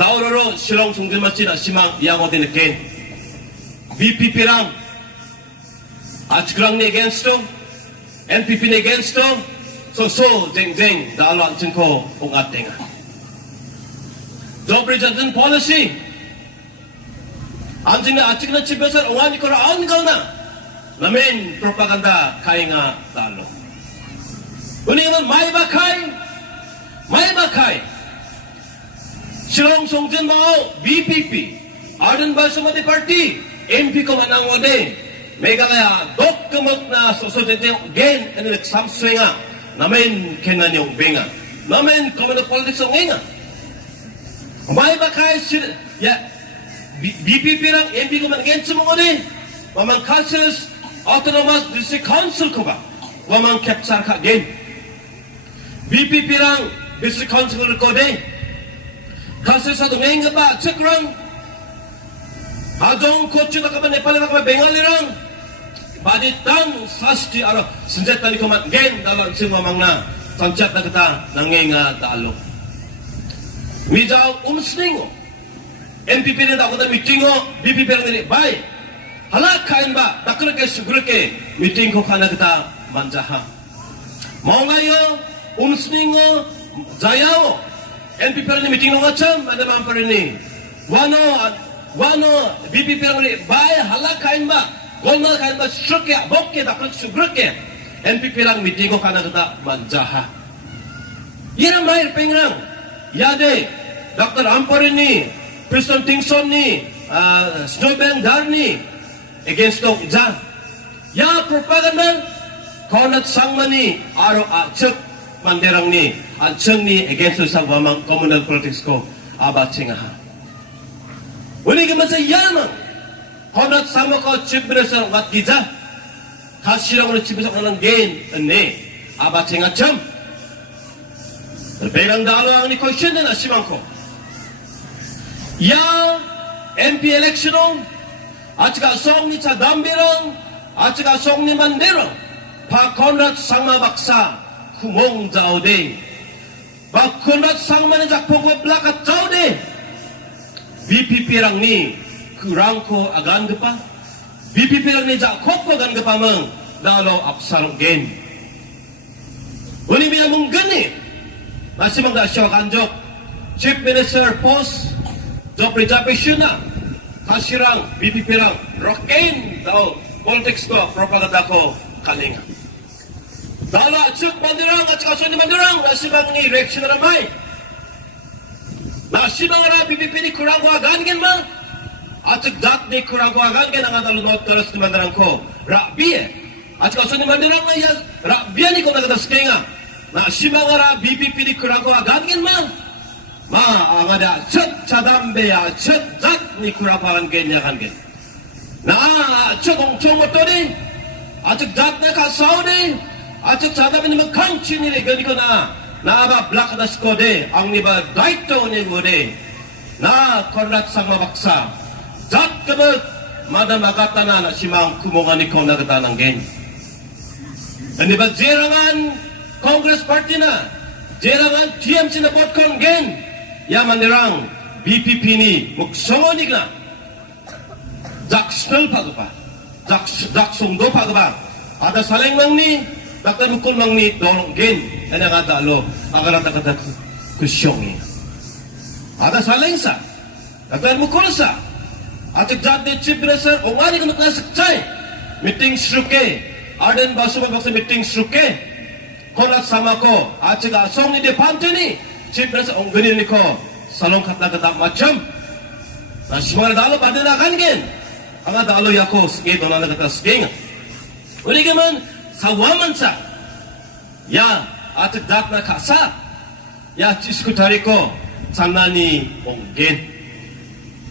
Dauroro silong sungdin masjid simang yang odin again. BPP-rang Achgrang ni against to, NPP ni against to, so jeng dalo ang ko ung ating. Job retention policy. Anjing na achik na chibesar ungani ko raon gal na. Namin propaganda kay nga dalo. Uni naman may bakay. Silong songjin mo BPP, Arden Basmati Party, MP ko manang wade. Meghalaya dok kemot na sosodete gen and samswinga. Namin kenan yung benga. Namin communal politics ang nga. May bakay ya BPP rang MP ko man gen sumungode. Wamang councils autonomous district council ko ba? Wamang capture ka gen. BPP rang district council ko de. Kasi sa domain nga ba check rang Adong kotse na ka ba Nepal na ka ba Bengali rang Baditang sasti aro senjata ni komat gen dalam semua mangna sancat na kita nangenga talo. Mijau umsningo NPP ni tak kata meetingo BPP ni bay halak kain ba takut ke sugur ke meeting ko kana kita manjaha. Mau ngayo umsningo jayao NPP ni meeting no ngacam ada mampar ni. Wano BPP ni bay halak kain ba Golna kain ba syuke, bokke dapat syukurke. NPP lang meeting ko kana kita manjaha. Ira mahir pengrang. Yade, Dr. Ampari ni, Preston Tingson ni, Snowbank Dar ni, against to ja. Ya propaganda, konat sangma ni, aro acek manderang ni, aceng ni against to sang wamang communal politics ko, abacengaha. Uli ka man sa yamang. Honat sama ko chief minister wat giza kasirang ni chief minister kanang gain ne aba chenga cham berang dalo ang ni question na simang ko ya MP election on atga song ni cha dambirang atga song ni manderang pa konat sama baksa kumong jaude ba konat sama ni jak poko plakat jaude BPP rang ni kurang ko agan gepa BPP lang ni jak kop ko agan gepa meng dalo apsarong gen uni biya mong gani masih mangga syaw kanjok chief minister post job reservation na kasirang BPP lang rokain dao politics ko propaganda ko kalinga dalo atsuk mandirang at kaso ni mandirang nasibang ni reaction na ramay nasibang ra BPP ni kurang ko agan gen ma Atik dat ni kurang kuagan ke nang adal not terus di mandarang ko rakbie atik kaso ni mandarang ya rakbie ni ko nagata skenga na simangara BPP ni kurang kuagan ke ma angada cet cadambe ya cet dat ni kurang kuagan ke nya kan ke na cet ongchong oto ni atik dat na kasau ni atik cadam ni makang chini ni gani ko na aba black das ko de ang ni ba daito ni ko de na konrat sang mabaksa Zat kebet madam agatan na simang kumongan ni kong nagatanang gen. Ani ba jerangan Congress Party na, jerangan TMC na bot kong gen, yaman nirang BPP ni muksongonig na. Jaksnel pa ba? Jaksungdo pa ba? Ada saleng mang ni, bakit mukul mang ni dorong gen, ani nga dalo, agarata kata kusyongi. Ada saleng sa, bakit mukul sa. Atik jati chief minister ongani kan nak sakcai meeting sruke Arden Basuma baksa meeting sruke konat sama ko atik asong ni depan tu ni chief minister onggani ni ko salong kata kata macam na semua dalo pada nak kan gen anga dalo yako sige donana kata sige uli kaman sawaman sa ya atik dat na kasa ya ciskutari ko sanani onggen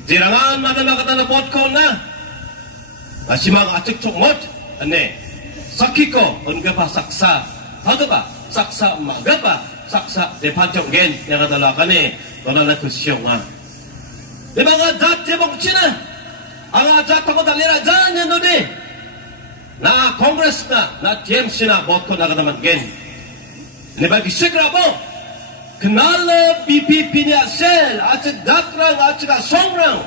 Jirangan madama kata na pot ko na Asimang atik chokmot Ane Sakiko Unga pa saksa Hagaba Saksa magaba Saksa depan chokgen Yang kadala ka ni Dola na kusyong ha Diba nga dat jebong china Ang ajat ako dalira dyan yan doon Na Congress na Na TMC na bot ko na kataman gen Diba gisikra po Kenala BPP niya sel, atsak dakrang, atsak songrang,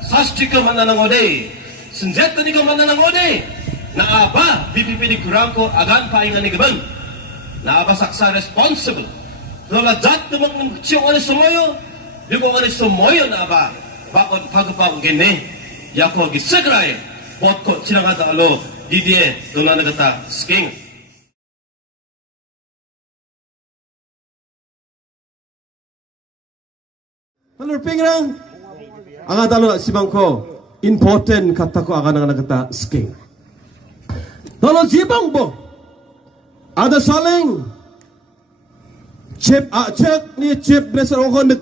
sasti ka mananang ode, senjata ni ka mananang ode, naaba BPP ni kurang ko agan paingan ni gaban, naaba saksa responsible, lola jat namang nagtsiyong ani sumoyo, di ko ani sumoyo naaba, bakon pagpang gini, yako gisagray, bot ko sinangata alo, didiye, doon na nagata sking. Lalu pingrang, ang adalo simang ko important kata ko akan ang kata sking. Lalu jibang bo, ada saling chip cek ni chip besar orang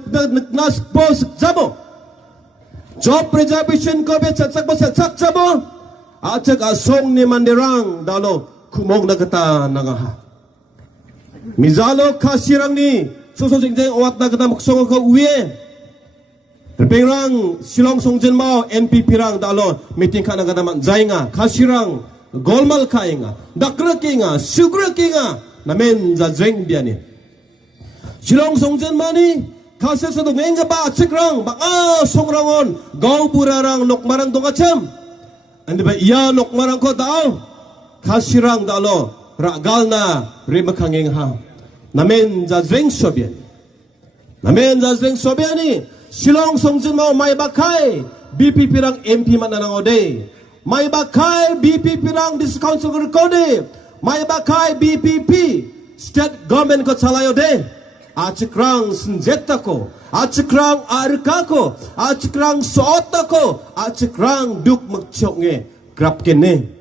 nas pos jabo, job reservation ko becak jabo, acek asong ni mandirang dalo kumong na kata nangaha. Mizalo kasirang ni susu singjeng awat na kata maksong ko uye. Pingrang silong songjen mau NPP rang dalo meeting ka nga naman zainga kasirang golmal kainga dakra kinga sugra kinga namen za zeng biani silong songjen mani kasir sa dungenga ba cikrang baka songrangon gau burarang nokmarang dongacham andi ba iya nokmarang ko dao kasirang dalo ragal na rimakangeng ha namen za zeng sobiani namen za zeng sobiani Silong songjen mau may bakay BPP rang MP man na ode may bakay BPP rang dis council ko de may bakay BPP state government ko salayo de achikrang senjata ko achikrang arka ko achikrang soota ko achikrang duk magchonge grab kene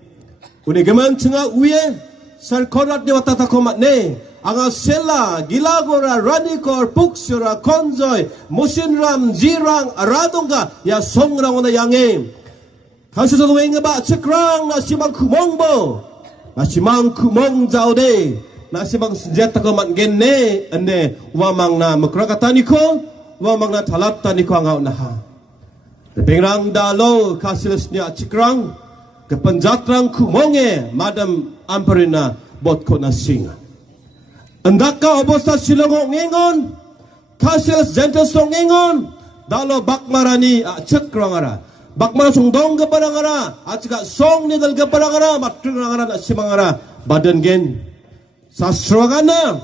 unigaman chinga uye sar korat ni watata ko matne anga sela gilagora ranikor puksura konjoy musinram jirang aradonga ya songrang na yange kasu sa wenga ba cikrang na simang kumongbo na simang kumong jaude na simang senjata ko man genne ane wamang na makrakatani ko wamang na talatani ko anga unaha pingrang dalo kasilas niya cikrang kepenjatrang kumonge madam amperina bot ko na singa Andaka obosta silong ngengon, kasilas jentas song ngengon, dalo bakmarani cekrangara, bakmara song dong keparangara, acika song nidal keparangara, matrangara na simangara, badan gen, sastrogana,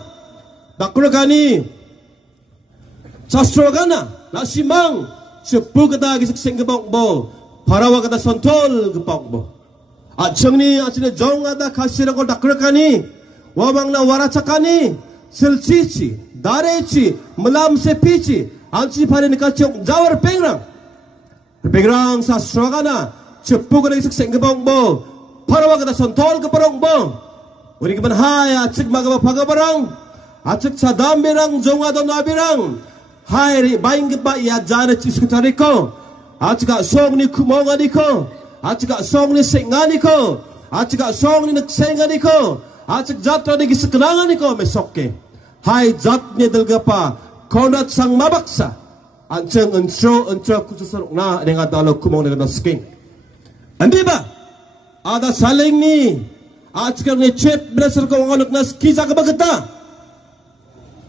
bakuragani, sastrogana, na simang, sepu kata gisik sengebong bo, parawa kata sontol kepong bo, acengni acine jong ada kasirang ko dakuragani. Wamang na warachakani selcici dareci melam sepici anci pare nikachong jawar pengrang sa strogana cepu kada isik sengebong bo parawa kada sontol ke parong bo uri keban haya cik magaba pagabarang acik sadam birang jonga don abirang hai ri baing ba ya jana ciskutari ko acika song ni kumongani ko acika song ni sengani ko acika song ni naksengani ko Acik jatra di kesenangan ni kau mesokke. Hai jatnya delgapa kondat sang mabaksa. Anceng entro kususaruk na dengan dalo kumong dengan sking. Andi ba? Ada saling ni. Acik ni cep berasal kau ngaluk nas kisah kebagata.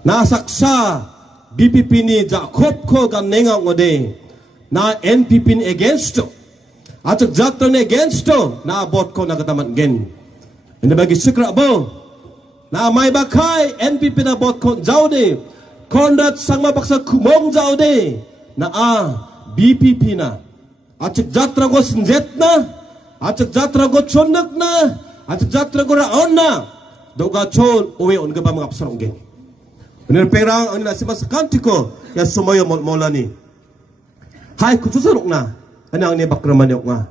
Nasaksa BPP ni jakop ko kan nengok ngode. Na NPP ni against to. Acik jatra ni against to. Na bot ko na kataman gen. Ini bagi sekrak bo. Na may bakay NPP na bot kon jaude. Kondat sang mabaksa kumong jaude. Na BPP na. Acik jatra ko senjet na. Acik jatra ko chondak na. Acik jatra ko raon na. Doga chon uwe on gaba mga pasarong gen. Unir perang ang nasimas kantiko. Ya sumayo molani. Hai kutusarok na. Ano ang ni bakraman yok nga.